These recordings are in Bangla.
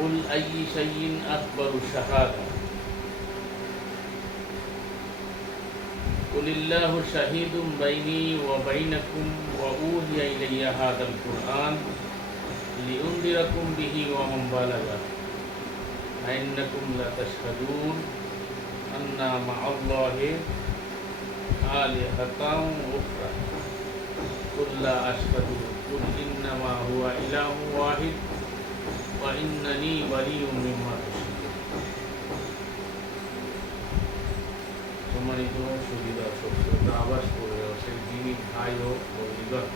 قل أي شيء أكبر شهادة قل الله شهيد بيني وبينكم وأوحي إلي هذا القرآن لأنذركم به ومن بلغ أئنكم لتشهدون أن مع الله آلهة أخرى. قل لا أشهد. قل إنما هو إله واحد. وإنني بريء مما تشركون সম্মানিত সুবিধা সত্যতা আবাস করে আসে যিনি ভাই ও বন্ধুগণ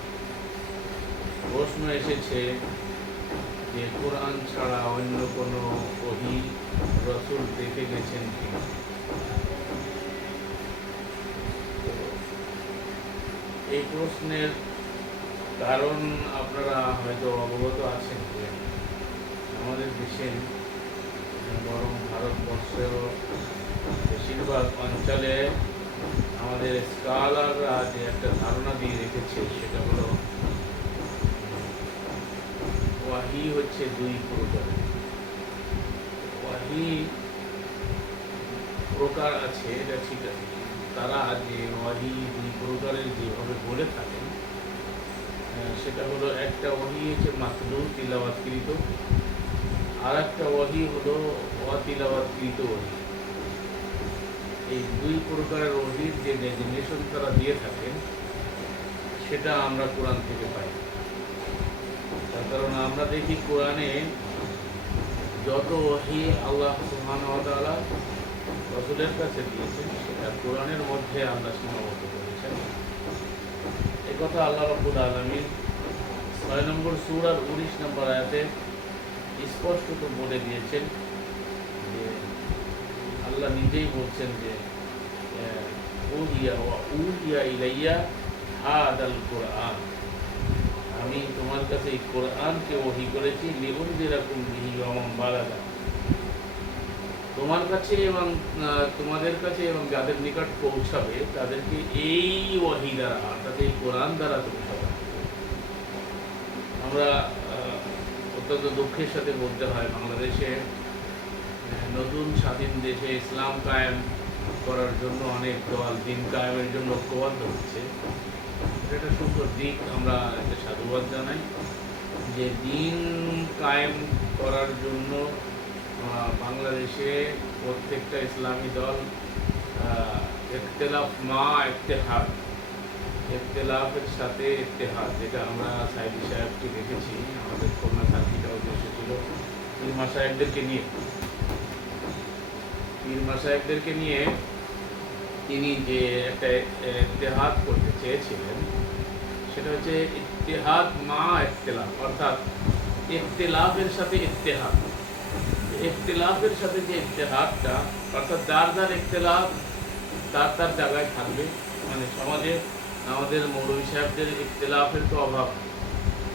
প্রশ্ন এসেছে যে কোরআন ছাড়া অন্য কোনো ওহি রসুল দেখে গেছেন কিনা তো এই প্রশ্নের কারণ আপনারা হয়তো অবগত আছেন যে আমাদের দেশে বরং ভারতবর্ষেও বেশিরভাগ অঞ্চলে আমাদের স্কলাররা যে একটা ধারণা দিয়ে রেখেছে সেটা হলো ওয়াহি হচ্ছে দুই প্রকার। ওয়াহি প্রকার আছে, এটা ঠিক আছে তারা যে ওয়াহি দুই প্রকারের যেভাবে বলে থাকেন সেটা হলো একটা ওয়াহি হচ্ছে মাতলু তিলাবাতকৃত আর একটা ওয়াহি হলো অতিলাবাতকৃত ওয়াহি। এই দুই প্রকারের ওহির যে ডেজিগনেশন তারা দিয়ে থাকেন, সেটা আমরা কোরআন থেকে পাই। তার কারণ আমরা দেখি কোরআনে যত ওহি আল্লাহ সুহান রসুলের কাছে দিয়েছেন, সেটা কোরআনের মধ্যে আমরা সীমাবদ্ধ করেছেন এ কথা আল্লাহ রব্বুল আলমীর ছয় নম্বর সুর আর উনিশ নম্বর আয়াতে স্পষ্টত বলে দিয়েছেন যে আল্লাহ নিজেই বলছেন যে আমি তোমার কাছে এই কোরআনকে ওহি করেছি লিবন যেরকম বিহি অমম বালাদা। তোমার কাছে এবং তোমাদের কাছে এবং যাদের নিকট পৌঁছাবে, তাদেরকে এই ওয়াহি দ্বারা, অর্থাৎ এই কোরআন দ্বারা পৌঁছাবে। আমরা অত্যন্ত দুঃখের সাথে বলতে হয়, বাংলাদেশে নতুন স্বাধীন দেশে ইসলাম কায়েম করার জন্য অনেক দল দিন কায়েমের জন্য ঐক্যবদ্ধ হচ্ছে। এটা সুন্দর দিক, আমরা একটা সাধুবাদ জানাই যে দিন কায়েম করার জন্য বাংলাদেশে প্রত্যেকটা ইসলামী দল ইখতিলাফ মা ইত্তেহাদ ইখতিলাফের সাথে ইত্তেহাদ, যেটা আমরা সাইদি সাহেবকে দেখেছি, আমাদের খুলনা সার্কিটাও যে এসেছিল। পীরমা সাহেবদেরকে নিয়ে। পীরমা সাহেবদেরকে নিয়ে তিনি যে একটা ইত্তেহাদ করতে চেয়েছিলেন, সেটা হচ্ছে ইত্তেহাদ মা ইখতিলাফ অর্থাৎ ইখতিলাফের সাথে ইত্তেহাদ ইখতিলাফের সাথে যে ইত্তেহাদটা অর্থাৎ যার যার ইখতিলাফ তার তার জায়গায় থাকবে মানে সমাজে আমাদের মৌলভী সাহেবদের ইখতিলাফের তো অভাব।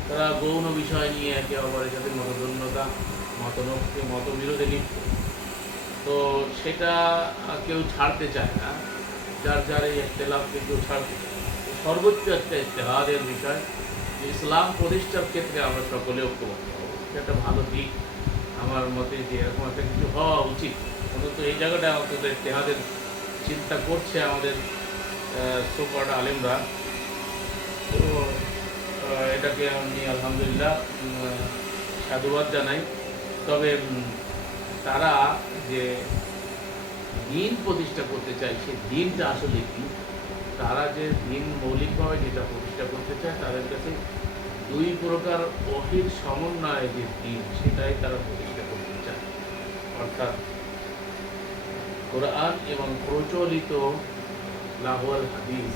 তারা গৌণ বিষয় নিয়ে একে অপরের সাথে মতদন্যতা মতনক্তি মতবিরোধে লিপ্ত। তো সেটা কেউ ছাড়তে চায় না। যার যার এই ইখতিলাফকে কেউ ছাড়তে চায় সর্বোচ্চ একটা ইতিহাদের বিষয়, যে ইসলাম প্রতিষ্ঠার ক্ষেত্রে আমরা সকলে ঐক্যবদ্ধ একটা ভালো দিক। আমার মতে যে এরকম একটা কিছু হওয়া উচিত। অন্তত এই জায়গাটা অন্তত ইতিহাদের চিন্তা করছে আমাদের সুপার আলিমরা। তো এটাকে আমি আলহামদুলিল্লাহ সাধুবাদ জানাই। তবে তারা যে দিন প্রতিষ্ঠা করতে চায় সেই দিনটা আসলে কি? তারা যে দিন মৌলিকভাবে যেটা প্রতিষ্ঠা করতে চায়, তাদের কাছে দুই প্রকার অহির সমন্বয়ে যে দিন, সেটাই তারা প্রতিষ্ঠা করতে চায়। অর্থাৎ, কোরআন এবং প্রচলিত লাহওয়াল হাদিস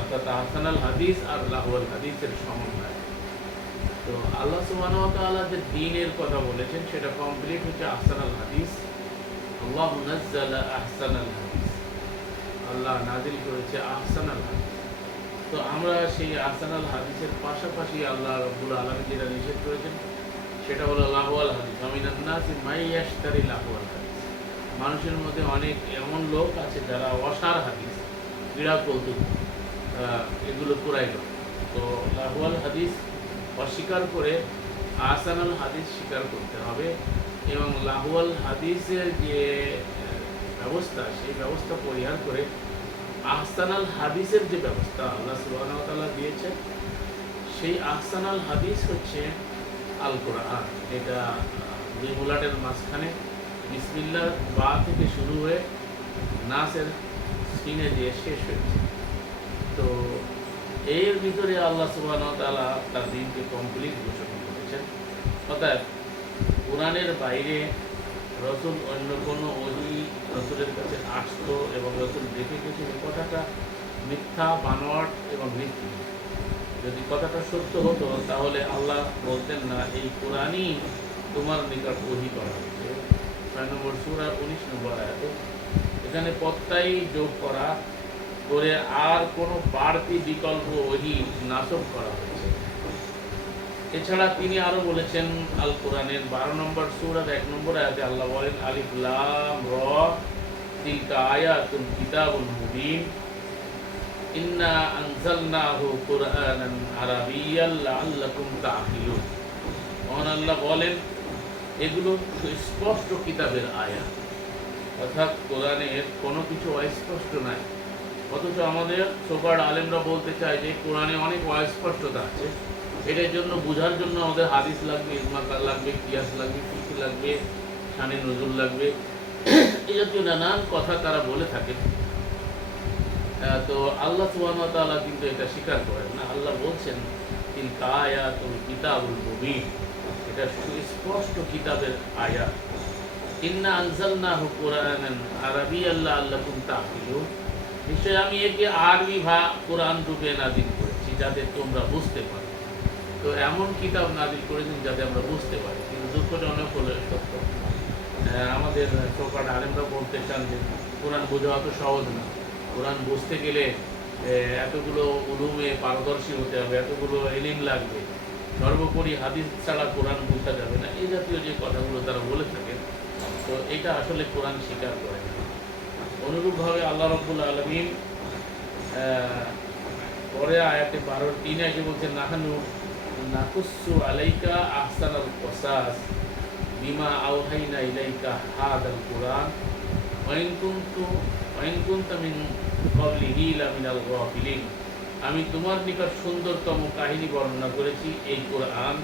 অর্থাৎ আহসানাল হাদিস আর লাহওয়াল হাদিসের সমন্বয়। তো আল্লাহ তাআলা যে দ্বীনের কথা বলেছেন, সেটা কমপ্লিট হচ্ছে আহসানাল হাদিস। আল্লাহ নাজ্জালা আহসানাল হাদিস। আল্লাহ নাজিল করেছে আহসানাল হাদিস। তো আমরা সেই আহসানাল হাদিসের পাশাপাশি আল্লাহ রব্বুল আলামিন যেটা নিষেধ করেছেন, সেটা হলো লাহওয়াল হাদিস। আমিনান নাসি মাই ইয়াশতারি লাহওয়াল হাদিস। মানুষের মধ্যে অনেক এমন লোক আছে যারা অসার হাদিস ক্রীড়া কৌতুক এগুলো পুরাই লোক। তো লাহওয়াল হাদিস অস্বীকার করে, আহসানাল হাদিস স্বীকার করতে হবে এবং লাহওয়াল হাদিসের যে ব্যবস্থা, সেই ব্যবস্থা পরিহার করে আহসানাল হাদিসের যে ব্যবস্থা আল্লাহ সুবহানাহু দিয়েছে সেই আহসানাল হাদিস হচ্ছে আল কোরআন এটা দুই মাঝখানে বিসমিল্লাহ বা থেকে শুরু হয়ে নাসের সিনে দিয়ে শেষ হয়েছে। তো এর ভিতরে আল্লাহ সুবহানাহু ওয়া তাআলা তার দিনকে কমপ্লিট ঘোষণা করেছেন। অর্থাৎ কোরআনের বাইরে রসুল অন্য কোনো অলি রসুলের কাছে আসতো এবং রসুল দেখে গেছে এই কথাটা মিথ্যা, বানোয়াট এবং মিথ্যা। যদি কথাটা সত্য হতো, তাহলে আল্লাহ বলতেন, না, এই কোরআনই তোমার নিকট ওহি করা হয়েছে। ছয় নম্বর সুরা উনিশ নম্বর আয়াতে। এখানে পত্তাই যোগ করা করে আর কোনো বাড়তি বিকল্প ওহি নাশক করা হয়েছে। এছাড়া তিনি আরও বলেছেন আল কোরআনের বারো নম্বর সুরার এক নম্বর আয়াতে আল্লাহ বলেন, আলিফ লাম র, তিলকা আয়াতুন কিতাবুল মুবিন। ইন্না আনজালনাহু কুরআনান আরাবিয়াল লাআল্লাকুম তাআকিলুন। মহান আল্লাহ বলেন এগুলো সুস্পষ্ট কিতাবের আয়াত অর্থাৎ কোরআনের কোনো কিছু অস্পষ্ট নাই। অথচ আমাদের সোপার আলেমরা বলতে চায় যে কোরআনে অনেক অস্পষ্টতা আছে। এটার জন্য, বোঝার জন্য আমাদের হাদিস লাগবে ইজমাকার লাগবে, কিয়াস লাগবে ফিকি লাগবে, শানে নজরুল লাগবে। এই জাতীয় নানান কথা তারা বলে থাকেন। তো আল্লাহ সুবহানাহু ওয়া তাআলা কিন্তু এটা স্বীকার করেন না। আল্লাহ বলছেন তিল কায়াতুল কিতাবুল মুবিন। এটা সুস্পষ্ট কিতাবের আয়াত? ইন্না নিশ্চয় আমি একে আরবি ভা কোরআন রূপে নাজিল করেছি, যাতে তোমরা বুঝতে পারো। তো এমন কিতাব নাজিল করেছেন যাতে আমরা বুঝতে পারি। কিন্তু হলে সত্য। আমাদের চোপাট আলেমরা বলতে চান যে কোরআন বোঝা অত সহজ না। কোরআন বুঝতে গেলে এতগুলো উলুমে পারদর্শী হতে হবে, এতগুলো এলিম লাগবে। সর্বোপরি হাদিস ছাড়া কোরআন বোঝা যাবে না। এই জাতীয় যে কথাগুলো তারা বলে থাকেন, তো এটা আসলে কোরআন স্বীকার করে অনুরূপভাবে আল্লাহ রব্বুল আলমিন পরে আয়াতে বারো, তিন এসে বলছেন, নাহানু নাকুসু আলাইকা আহসান আল কসাস বিমা আউহাইনা ইলাইকা হাদ আল কোরআন, ওয়াইন কুনতু, ওয়াইন কুনতা মিন ক্বাবলিহি লামিনাল গাফিলিন। আমি তোমার নিকট সুন্দরতম কাহিনী বর্ণনা করেছি এই কোরআন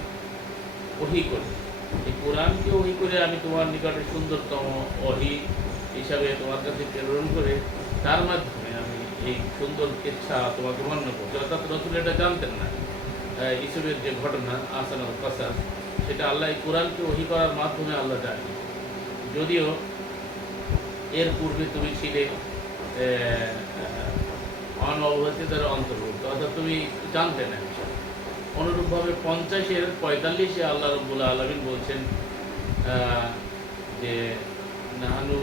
ওহি করে। এই কোরআনকে ওহি করে আমি তোমার নিকটে সুন্দরতম ওহি হিসাবে তোমার কাছে প্রেরণ করে তার মাধ্যমে আমি এই সুন্দর ইচ্ছা তোমাকে মান্য করছি। অর্থাৎ রসুল এটা জানতেন না। আহ, ইসুফের যে ঘটনা আসান কাসাস সেটা আল্লাহ এই কোরআনকে ওহি করার মাধ্যমে আল্লাহ জানি। যদিও এর পূর্বে তুমি ছিলে অনবহিতদের অন্তর্ভুক্ত। অর্থাৎ তুমি জানতে না। অনুরূপভাবে পঞ্চাশের পঁয়তাল্লিশে আল্লাহ রব্বুল আলমিন বলছেন যে নাহানু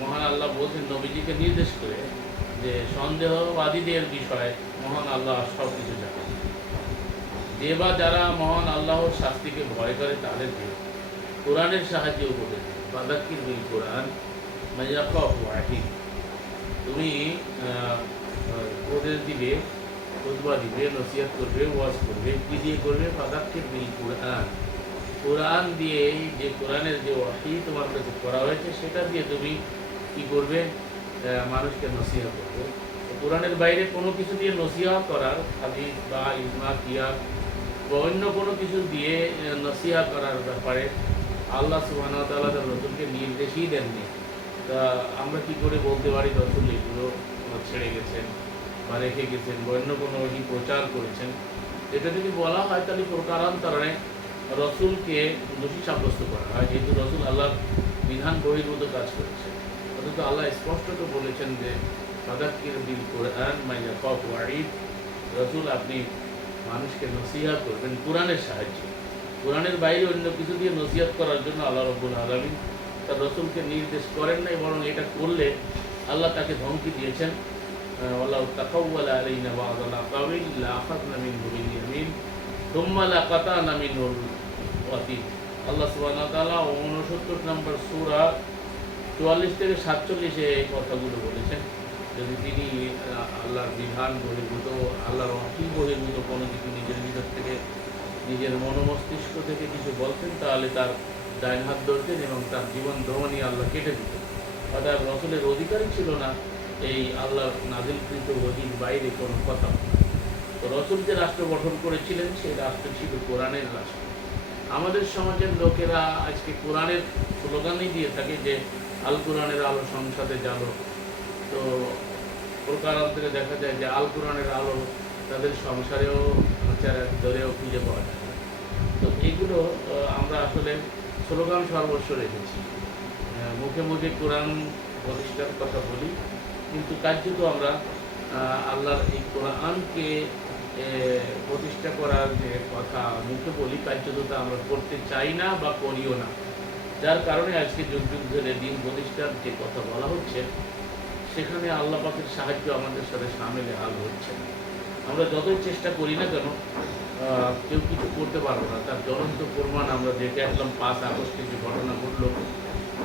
মহান আল্লাহ বলছেন, নবীজিকে নির্দেশ করে যে সন্দেহবাদীদের বিষয়ে মহান আল্লাহ সব কিছু জানেন। যে বা যারা মহান আল্লাহর শাস্তিকে ভয় করে তাদেরকে কোরআনের সাহায্যে উপদেশ বাদাক্কির বিল কোরআন মাইয়াফা ওয়াহিদ তুমি উপদেশ দিবে খুতবা দিবে, নসিহত করবে, ওয়াজ করবে, কি দিয়ে করবে? বাদাক্কির বিল কোরআন। কোরআন দিয়ে যে কোরআনের যে ওয়াহি তোমার কাছে করা হয়েছে, সেটা দিয়ে তুমি কি করবে? মানুষকে নসিহা করবে। কোরআনের বাইরে কোনো কিছু দিয়ে নসিহা করার হাদিস বা ইজমা কিয়া বা অন্য কোনো কিছু দিয়ে নসিহা করার ব্যাপারে আল্লাহ সুবাহ তাআলা তার রসুলকে নির্দেশই দেননি। তা আমরা কি করে বলতে পারি রসুল এগুলো ছেড়ে গেছেন বা রেখে গেছেন বা অন্য কোনো কি প্রচার করেছেন? এটা যদি বলা হয় তাহলে প্রকারান্তরে রসুলকে দোষী সাব্যস্ত করা হয়, যেহেতু রসুল আল্লাহ বিধান বহির্ভূত কাজ করেছে অথচ আল্লাহ স্পষ্টত বলেছেন যে ফাদাক্কির বিল কোরআন মাইয়া কক ওয়াইদ রসুল আপনি মানুষকে নসিহাত করবেন কোরআনের সাহায্যে। কোরআনের বাইরে অন্য কিছু দিয়ে নসিহাত করার জন্য আল্লাহ রব্বুল আলমিন তার রসুলকে নির্দেশ করেন নাই, বরং এটা করলে আল্লাহ তাকে ধমকি দিয়েছেন। আল্লাহ তাকাউওয়ালা আলাইনা ওয়াদালা কাবিল লা আখাযনা মিনহু বিল ইয়ামিন থুম্মা লা কাতানা মিনহুল ওয়াতিন আল্লাহ সুবহানাহু ওয়া তাআলা 69 নম্বর সূরা 44 থেকে 47 এ এই কথাগুলো বলেছেন। যদি তিনি আল্লাহর বিধান বহির্ভূত, আল্লাহর অতি বহির্ভূত কোনো কিছু নিজের ভিতর থেকে, নিজের মনোমস্তিষ্ক থেকে কিছু বলতেন, তাহলে তার ডাইন হাত ধরতেন এবং তার জীবন ধমনী আল্লাহ কেটে দিতেন। অর্থাৎ রসুলের অধিকারই ছিল না এই আল্লাহর নাজিলকৃত অধীন বাইরে কোনো কথা। তো রসুল যে রাষ্ট্র গঠন করেছিলেন, সেই রাষ্ট্র ছিল কোরআনের রাষ্ট্র। আমাদের সমাজের লোকেরা আজকে কোরআনের স্লোগানই দিয়ে থাকে যে, আল কোরআনের আলো সংসদে জালো তো প্রকারান্তরে দেখা যায় যে, আল কোরআনের আলো তাদের সংসারেও চারা ধরেও খুঁজে পাওয়া যায় তো এগুলো আমরা আসলে স্লোগান সর্বস্ব রেখেছি। মুখে মুখে কোরআন প্রতিষ্ঠার কথা বলি, কিন্তু কার্যত আমরা আল্লাহর এই কোরআনকে প্রতিষ্ঠা করার যে কথা মুখে বলি, কার্যত তা আমরা করতে চাই না বা করিও না। যার কারণে আজকে যুগ যুগ ধরে দিন প্রতিষ্ঠার যে কথা বলা হচ্ছে, সেখানে আল্লাহ পাকের সাহায্য আমাদের সাথে সামিলে হাল হচ্ছে আমরা যতই চেষ্টা করি না কেন কেউ কিছু করতে পারব না। তার জ্বলন্ত প্রমাণ আমরা দেখে আসলাম পাঁচ আগস্টে যে ঘটনা ঘটলো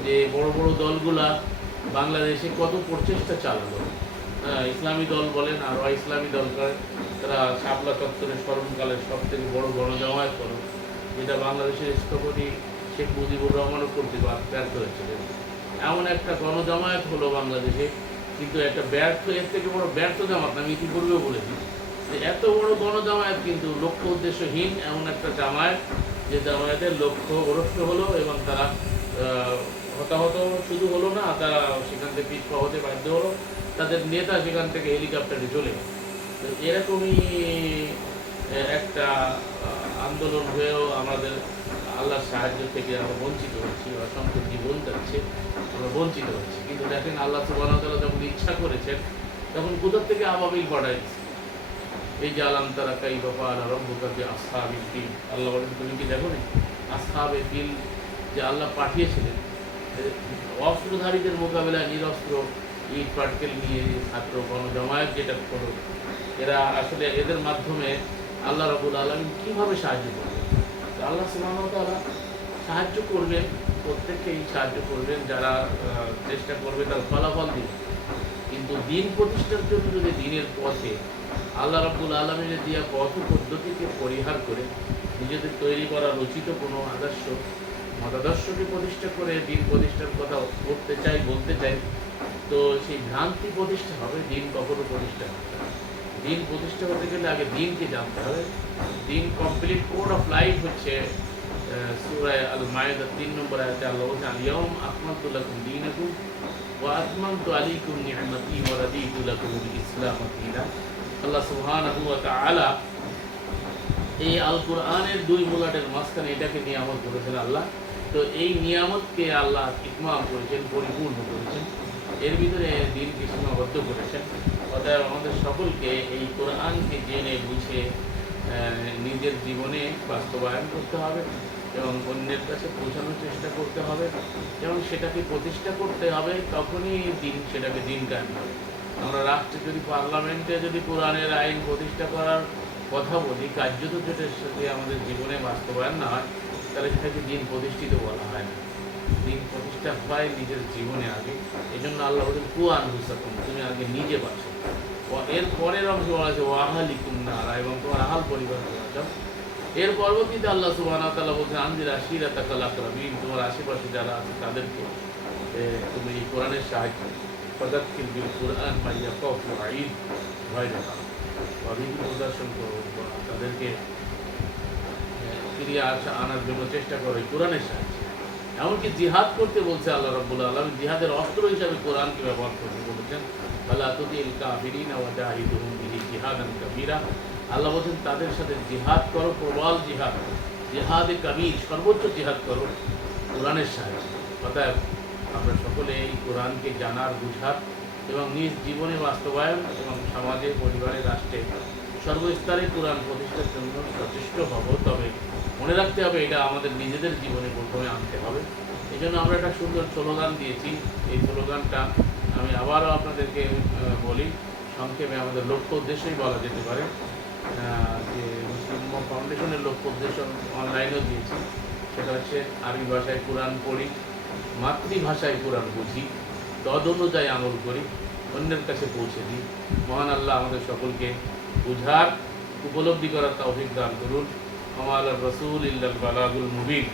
যে বড় বড় দলগুলা বাংলাদেশে কত প্রচেষ্টা চালালো। ইসলামী দল বলেন আর ইসলামী দল করে তারা শাপলা চত্বরে স্মরণকালের সব থেকে বড় গণজমায়েত করো, যেটা বাংলাদেশের স্থপতি শেখ মুজিবুর রহমানও করতে ব্যর্থ হয়েছিলেন। এমন একটা গণজমায়েত হলো বাংলাদেশে, কিন্তু একটা ব্যর্থ, এর থেকে বড় ব্যর্থ জামাত আমি ইতিপূর্বেও বলেছি। এত বড় গণজামায়াত কিন্তু লক্ষ্য উদ্দেশ্যহীন এমন একটা জামায়াত, যে জামায়াতের লক্ষ্য ভ্রষ্ট হলো এবং তারা হতাহত শুধু হলো না, তারা সেখান থেকে পিছপা হতে বাধ্য হলো। তাদের নেতা সেখান থেকে হেলিকপ্টারে চলে এরকমই একটা আন্দোলন হয়েও আমাদের আল্লাহর সাহায্য থেকে আমরা বঞ্চিত হচ্ছি অসংখ্য জীবন যাচ্ছে আমরা বঞ্চিত হচ্ছি। কিন্তু দেখেন আল্লাহ সুবাহ যখন ইচ্ছা করেছেন, তখন কোথার থেকে আবাবিল পাঠাইছে এই যে আলাম তারা কাই আল্লাহ রব্বুকা যে আসহাবিল ফিল। আল্লাহ বলেন, তুমি কি দেখো না আসহাবে ফিল যে আল্লাহ পাঠিয়েছিলেন অস্ত্রধারীদের মোকাবেলায় নিরস্ত্র ইট, পাটকেল নিয়ে ছাত্র গণজমায়েত যেটা করো এরা আসলে এদের মাধ্যমে আল্লাহ রবুল আলমিন কীভাবে সাহায্য করবে? আল্লাহ সুবাহতালা সাহায্য করবেন, প্রত্যেককেই সাহায্য করবেন, যারা চেষ্টা করবে তার ফলাফল দিবে। কিন্তু দিন প্রতিষ্ঠার জন্য যদি দিনের পথে আল্লাহ রাব্বুল আলমিনের দেওয়া পথ পদ্ধতিকে পরিহার করে নিজেদের তৈরি করা রচিত কোনো আদর্শ, মতাদর্শকে প্রতিষ্ঠা করে দিন প্রতিষ্ঠার কথা করতে চাই, বলতে চাই, তো সেই ভ্রান্তি প্রতিষ্ঠা হবে, দিন কখনো প্রতিষ্ঠা হবে দিন প্রতিষ্ঠা হতে গেলে আগে দিনকে জানতে হবে। দিন কমপ্লিট কোড অফ লাইফ হচ্ছে সুরায় আল মায়েদার তিন নম্বর আয়াতে আল্লাহ বলছেন আলিয়ম আকমাতুল্লাকুম দীনাকুম ওয়া আতমামতু আলাইকুম নি'মাতি ওয়া রাদিতু লাকুমুল ইসলাম দীনা আল্লাহ সুবহানাহু ওয়া তাআলা এই আল কোরআনের দুই মাঝখানে এটাকে নিয়ামত করেছেন আল্লাহ। তো এই নিয়ামতকে আল্লাহ করেছেন, পরিপূর্ণ করেছেন। এর ভিতরে দিনকে সীমাবদ্ধ করেছেন? অতএব আমাদের সকলকে এই কোরআনকে জেনে বুঝে নিজের জীবনে বাস্তবায়ন করতে হবে এবং অন্যের কাছে পৌঁছানোর চেষ্টা করতে হবে। এবং সেটাকে প্রতিষ্ঠা করতে হবে, তখনই দিন সেটাকে দিন কায়েম হবে। আমরা রাষ্ট্রে যদি পার্লামেন্টে যদি কোরআনের আইন প্রতিষ্ঠা করার কথা বলি, কার্যত যেটার সাথে আমাদের জীবনে বাস্তবায়ন না হয়, তাহলে সেটাকে দিন প্রতিষ্ঠিত বলা হয় না। দিন প্রতিষ্ঠা হয় নিজের জীবনে আগে এই জন্য আল্লাহ বলেন কুয়ান হুসাকুম, তুমি আগে নিজে বাঁচো। এর পরের অংশ বলা আছে ওয়াহালিকুম নারা, এবং তোমার আহাল পরিবার বাঁচাও এর পরবর্তীতে আল্লাহ সুবাহ তাল্লাহ বলছেন আন্দির আশিরা তাকাল আকরাবিন, তোমার আশেপাশে যারা আছে তাদেরকে তুমি এই কোরআনের সাহায্য মাইয়া কফ আইদ ভয় দেখা বা বিভিন্ন প্রদর্শন করো তাদেরকে ফিরিয়ে আসা আনার জন্য চেষ্টা করো এই কোরআনের সাহায্যে এমনকি জিহাদ করতে বলছে আল্লাহ রাব্বুল আলম জিহাদের অস্ত্র হিসাবে কোরআনকে ব্যবহার করতে বলেছেন আল্লাহ তুদিল বিহি জিহাদান কাবীরা আল্লাহ বলছেন তাদের সাথে জিহাদ করো প্রবল জিহাদ জিহাদে কাবির সর্বোচ্চ জিহাদ করো কোরআনের সাহায্যে অতএব আমরা সকলে এই কোরআনকে জানার বুঝার এবং নিজ জীবনে বাস্তবায়ন এবং সমাজে, পরিবারে, রাষ্ট্রে সর্বস্তরে কোরআন প্রতিষ্ঠার জন্য যথেষ্ট হব। তবে মনে রাখতে হবে, এটা আমাদের নিজেদের জীবনে প্রথমে আনতে হবে। এই জন্য আমরা একটা সুন্দর স্লোগান দিয়েছি। এই স্লোগানটা আমি আবারও আপনাদেরকে বলি। সংক্ষেপে আমাদের লক্ষ্য উদ্দেশ্যই বলা যেতে পারে যে মুসলিম ফাউন্ডেশনের লক্ষ্য উদ্দেশ্য অনলাইনেও দিয়েছি। সেটা হচ্ছে আরবি ভাষায় কোরআন পড়ি মাতৃভাষায় কোরআন বুঝি তদ অনুযায়ী আমল করি, অন্যের কাছে পৌঁছে দিই। মহান আল্লাহ আমাদের সকলকে বুঝার, উপলব্ধি করার তা দান করুন। আমার রসুল ইল্লাল বালাগুল মুবিন।